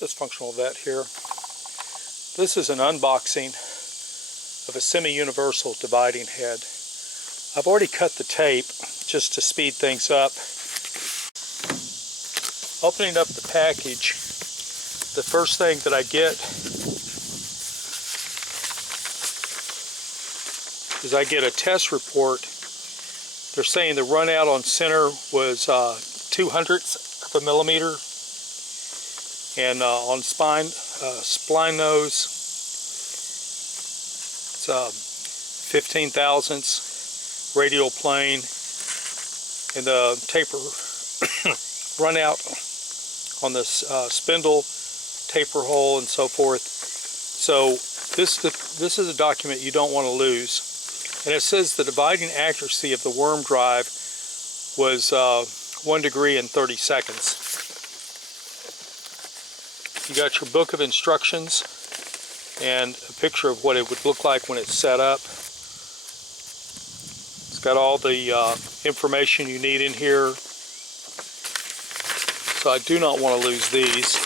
Dysfunctional vet here. This is an unboxing of a semi-universal dividing head. I've already cut the tape just to speed things up. Opening up the package, the first thing that I get is I get a test report. They're saying the run out on center was 0.02 of a millimeter, and on spline nose it's 15 thousandths, radial plane, and the taper run out on the spindle, taper hole, and so forth. So this is a document you don't want to lose. And it says the dividing accuracy of the worm drive was 1 degree in 30 seconds. You got your book of instructions and a picture of what it would look like when it's set up. It's got all the information you need in here. So I do not want to lose these.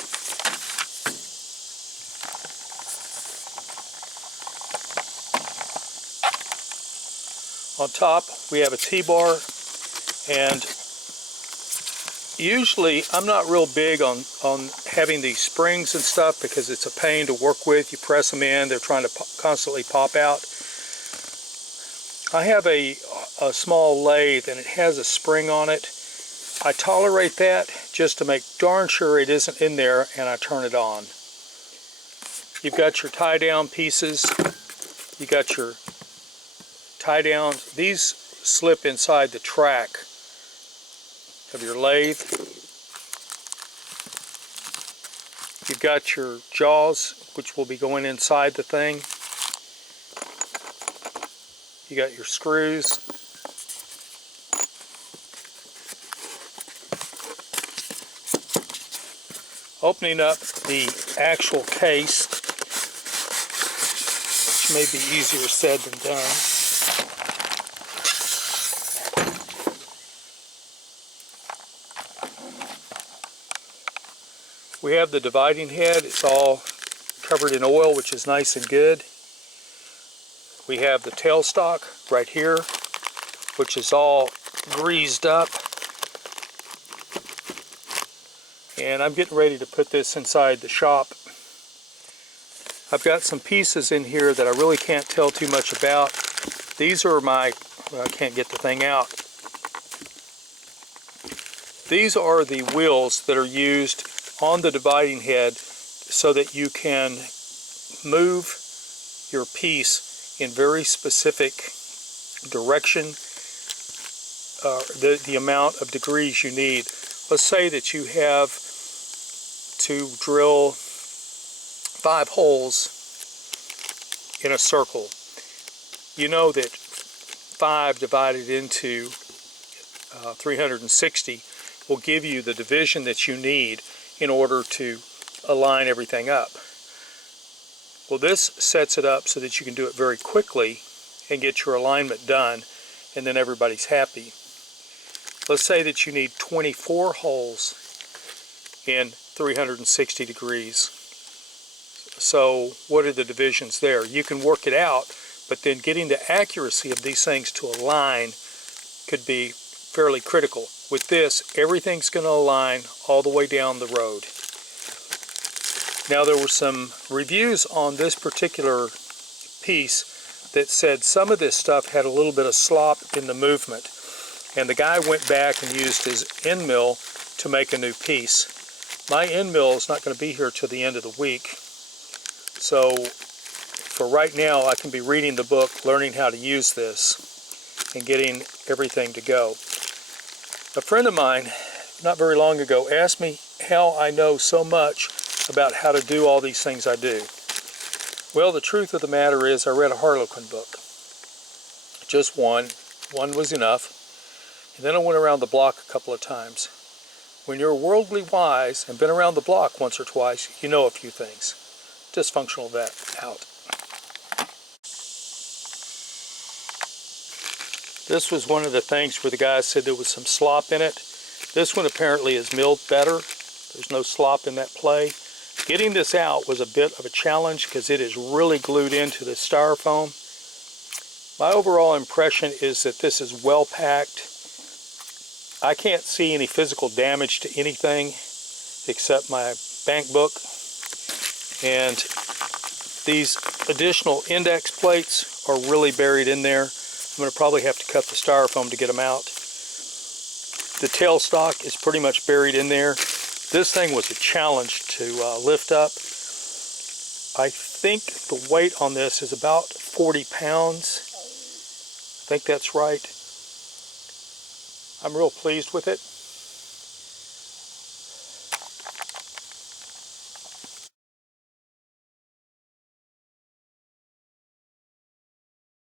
On top we have a T-bar, and usually I'm not real big on having these springs and stuff because it's a pain to work with. You press them in, they're trying to constantly pop out. I have a small lathe and it has a spring on it. I tolerate that just to make darn sure it isn't in there, and I turn it on. You've got your tie down pieces. You got your tie downs. These slip inside the track of your lathe. You've got your jaws, which will be going inside the thing. You got your screws. Opening up the actual case, which may be easier said than done. We have the dividing head. It's all covered in oil, which is nice and good. We have the tailstock right here, which is all greased up. And I'm getting ready to put this inside the shop. I've got some pieces in here that I really can't tell too much about. These are my, well, I can't get the thing out. These are the wheels that are used on the dividing head so that you can move your piece in very specific direction, the amount of degrees you need. Let's say that you have to drill 5 holes in a circle. You know that 5 divided into 360 will give you the division that you need in order to align everything up. Well, this sets it up so that you can do it very quickly and get your alignment done, and then everybody's happy. Let's say that you need 24 holes in 360 degrees. So what are the divisions there? You can work it out, but then getting the accuracy of these things to align could be fairly critical. With this, everything's going to align all the way down the road. Now, there were some reviews on this particular piece that said some of this stuff had a little bit of slop in the movement. And the guy went back and used his end mill to make a new piece. My end mill is not going to be here till the end of the week. So for right now, I can be reading the book, learning how to use this, and getting everything to go. A friend of mine, not very long ago, asked me how I know so much about how to do all these things I do. Well, the truth of the matter is I read a Harlequin book. Just one. One was enough. And then I went around the block a couple of times. When you're worldly wise and been around the block once or twice, you know a few things. Dysfunctional vet, out. This was one of the things where the guy said there was some slop in it. This one apparently is milled better. There's no slop in that play. Getting this out was a bit of a challenge because it is really glued into the styrofoam. My overall impression is that this is well packed. I can't see any physical damage to anything except my bank book. And these additional index plates are really buried in there. I'm going to probably have to cut the styrofoam to get them out. The tailstock is pretty much buried in there. This thing was a challenge to lift up. I think the weight on this is about 40 pounds. I think that's right. I'm real pleased with it.